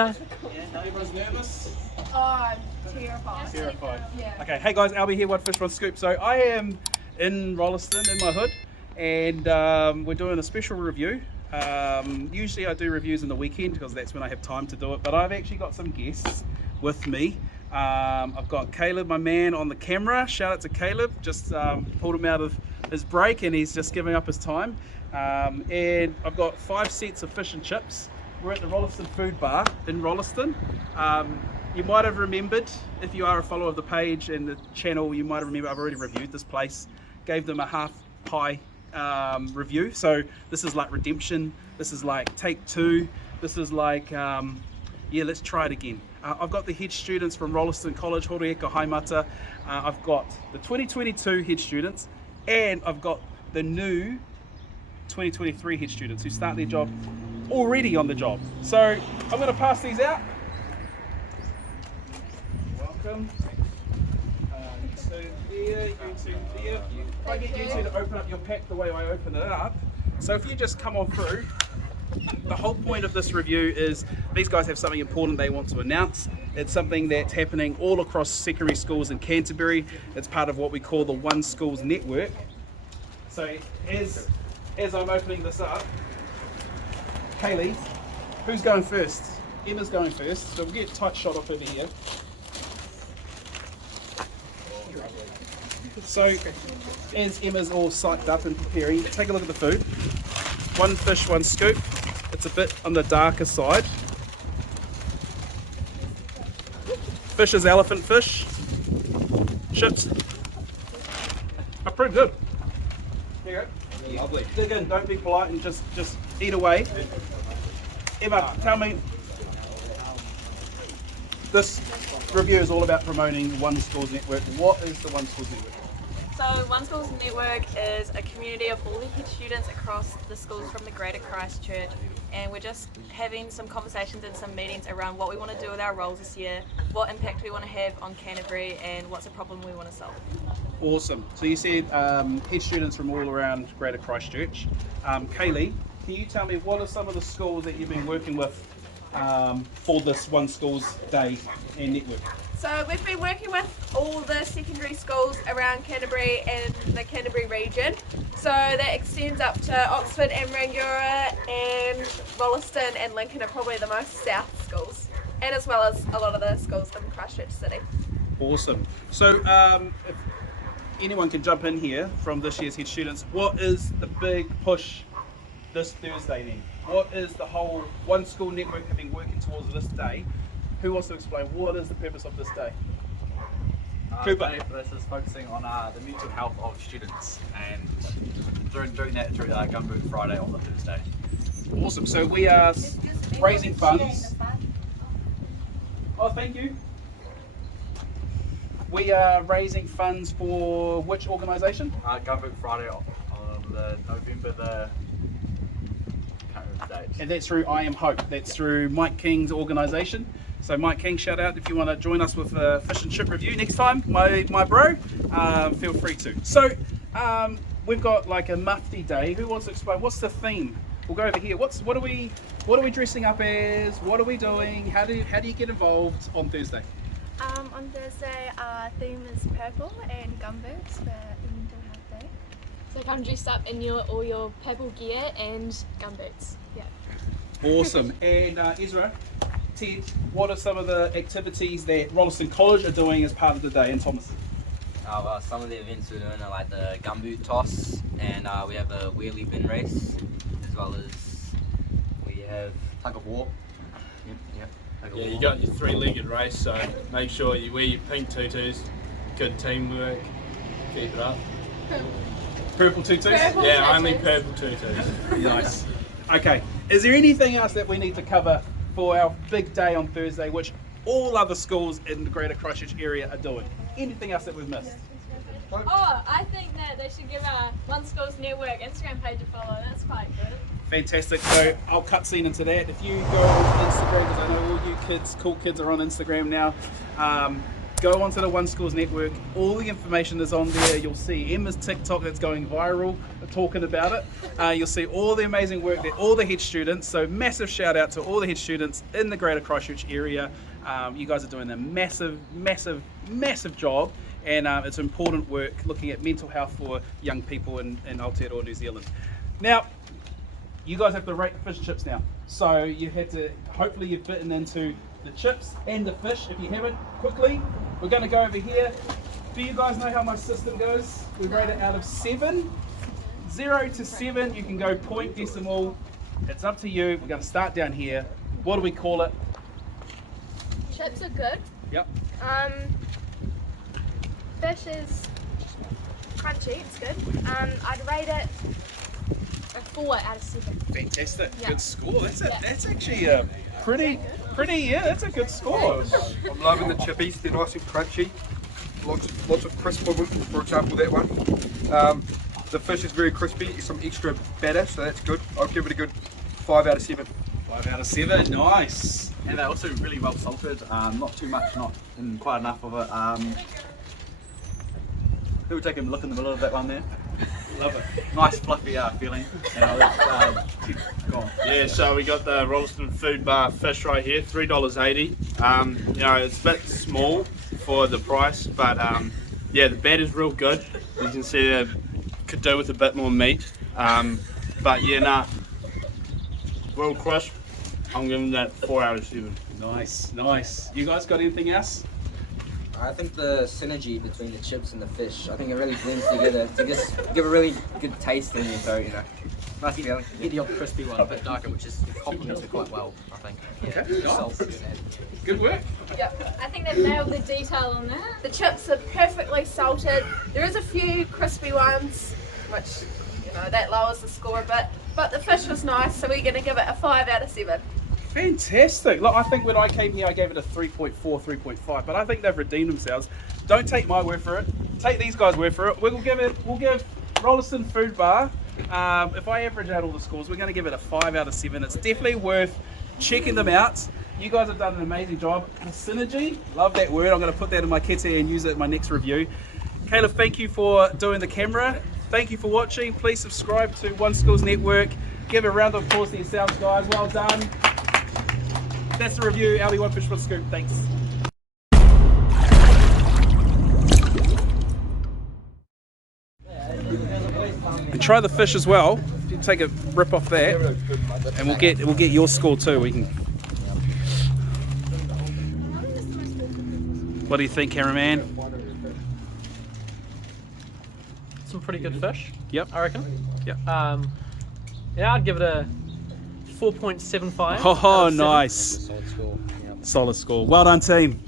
No. Everyone's nervous? Oh, I'm terrified. Terrified. Yeah. Okay, hey guys, Alby here, 1Scoop. So I am in Rolleston, in my hood, and we're doing a special review. Usually I do reviews in the weekend because that's when I have time to do it, but I've actually got some guests with me. I've got Caleb, my man, on the camera. Shout out to Caleb, just pulled him out of his break and he's just giving up his time. And I've got 5 sets of fish and chips. We're at the Rolleston Food Bar in Rolleston. You might have remembered, if you are a follower of the page and the channel, you might have remembered I've already reviewed this place. Gave them a half pie review. So this is like redemption. This is like take 2. This is like, yeah, let's try it again. I've got the head students from Rolleston College, Horieka Haimata. I've got the 2022 head students, and I've got the new 2023 head students who start their job already on the job. So I'm going to pass these out. Welcome. You two there, you two there. If I get you two to open up your pack the way I open it up. So if you just come on through. The whole point of this review is these guys have something important they want to announce. It's something that's happening all across secondary schools in Canterbury. It's part of what we call the 1Schools network. So as I'm opening this up, Kaylee, who's going first? Emma's going first, so we'll get a tight shot off over here. So as Emma's all psyched up and preparing, take a look at the food. 1 fish, 1 scoop. It's a bit on the darker side. Fish is elephant fish. Chips are pretty good. Here you go. Lovely. Dig in, don't be polite and just eat away. Emma, tell me, this review is all about promoting 1Schools network. What is the 1Schools network? So 1Schools network is a community of all the head students across the schools from the Greater Christchurch, and we're just having some conversations and some meetings around what we want to do with our roles this year, what impact we want to have on Canterbury, and what's a problem we want to solve. Awesome. So you said head students from all around Greater Christchurch. Kaylee, can you tell me what are some of the schools that you've been working with for this 1Schools Day and network? So we've been working with all the secondary schools around Canterbury and the Canterbury region. So that extends up to Oxford and Rangiora, and Rolleston and Lincoln are probably the most south schools, and as well as a lot of the schools in Christchurch City. Awesome. So if anyone can jump in here from this year's head students, what is the big push this Thursday then? What is the whole 1School network have been working towards this day? Who wants to explain what is the purpose of this day? Cooper. This is focusing on the mental health of students, and doing that through Gumboot Friday on the Thursday. Awesome. So we are raising funds. Oh, thank you. We are raising funds for which organisation? Gumboot Friday on the November the. Can't remember the date. And that's through I Am Hope. That's through Mike King's organisation. So Mike King, shout out if you want to join us with a fish and chip review next time, my bro, feel free to. So we've got like a mufti day. Who wants to explain? What's the theme? We'll go over here. What are we dressing up as? What are we doing? How do you get involved on Thursday? On Thursday, our theme is purple and gumboots for mental health day. So come dressed up in all your purple gear and gumboots. Yeah. Awesome. And Ezra, Ted, what are some of the activities that Rolleston College are doing as part of the day? And Thomas? Well, some of the events we're doing are like the Gumboot toss, and we have a wheelie bin race, as well as we have tug of war. Yeah, you got your 3-legged race, so make sure you wear your pink tutus, good teamwork, keep it up. Purple tutus? Yeah, only purple tutus. Nice. Okay, is there anything else that we need to cover for our big day on Thursday, which all other schools in the Greater Christchurch area are doing? Anything else that we've missed? Oh, I think that they should give our 1Schools network Instagram page a follow. That's quite good. Fantastic. So I'll cut scene into that. If you go on Instagram, because I know all you kids, cool kids, are on Instagram now. go onto the 1Schools network. All the information is on there. You'll see Emma's TikTok that's going viral talking about it. You'll see all the amazing work that all the head students, so massive shout out to all the head students in the Greater Christchurch area. You guys are doing a massive job, and it's important work looking at mental health for young people in Aotearoa, New Zealand. Now, you guys have to rate the fish chips now. So you had to, hopefully you've bitten into the chips and the fish. If you haven't, quickly, we're going to go over here. Do you guys know how my system goes? We rate it out of 7. 0 to 7, you can go point decimal. It's up to you. We're going to start down here. What do we call it? Chips are good. Yep. Fish is crunchy, it's good. I'd rate it a 4 out of 7. Fantastic. Yeah. Good score. That's actually a pretty, yeah, that's a good score. I'm loving the chippies. They're nice and crunchy. Lots of crisp on them. For example, that one. The fish is very crispy. There's some extra batter, so that's good. I'll give it a good 5 out of 7. 5 out of 7. Nice. And they're also really well salted. Not too much, not in quite enough of it. Who would take a look in the middle of that one there? Love it. Nice fluffy feeling. And I'll keep going. Yeah, so we got the Rolleston Food Bar fish right here, $3.80. You know, it's a bit small for the price, but yeah, the bed is real good. You can see that could do with a bit more meat. But yeah, nah, real crisp. I'm giving that 4 out of 7. Nice. You guys got anything else? I think the synergy between the chips and the fish, I think it really blends together to just give a really good taste in your throat, you know. Nice feeling. Get the old crispy one, a bit darker, which is complements it quite well, I think. Okay, nice. Good work. Yep. I think they've nailed the detail on that. The chips are perfectly salted. There is a few crispy ones, which, you know, that lowers the score a bit. But the fish was nice, so we're going to give it a 5 out of 7. Fantastic. Look, I think when I came here, I gave it a 3.4, 3.5, but I think they've redeemed themselves. Don't take my word for it. Take these guys' word for it. We'll give Rolleston Food Bar, if I average out all the scores, we're going to give it a 5 out of 7. It's definitely worth checking them out. You guys have done an amazing job. The synergy, love that word. I'm going to put that in my kit here and use it in my next review. Caleb, thank you for doing the camera. Thank you for watching. Please subscribe to 1Schools Network. Give a round of applause to yourselves, guys. Well done. That's the review. Alby, 1 Fish, 1Scoop. Thanks. And try the fish as well. Take a rip off that, and we'll get your score too. We can. What do you think, cameraman? Some pretty good fish. Yep. I reckon. Yep. Yeah, I'd give it a 4.75. Oh, nice. Solid score. Well done, team.